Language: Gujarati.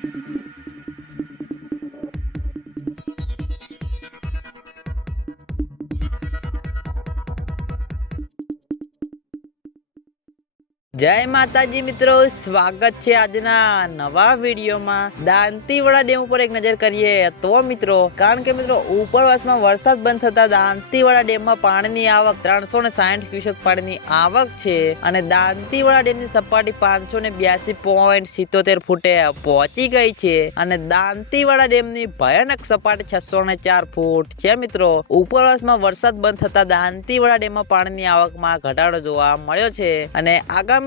Thank you. જય માતાજી મિત્રો, સ્વાગત છે આજના નવા વિડીયોમાં. દાંતીવાડા ડેમ ઉપર એક નજર કરીએ તો મિત્રો, કારણ કે મિત્રો, ઉપરવાસમાં વરસાદ બંધ થતા દાંતીવાડા ડેમમાં પાણીની આવક ત્રણસો ને સાઠ ક્યુસેક પાણીની આવક છે અને દાંતીવાડા ડેમની સપાટી પાંચસો ને બ્યાસી પોઈન્ટ સિત્તોતેર ફૂટે પહોંચી ગઈ છે અને દાંતીવાડા ડેમની ભયાનક સપાટી છસો ને ચાર ફૂટ છે મિત્રો. ઉપરવાસમાં વરસાદ બંધ થતા દાંતીવાડા ડેમમાં પાણીની આવકમાં ઘટાડો જોવા મળ્યો છે અને આગામી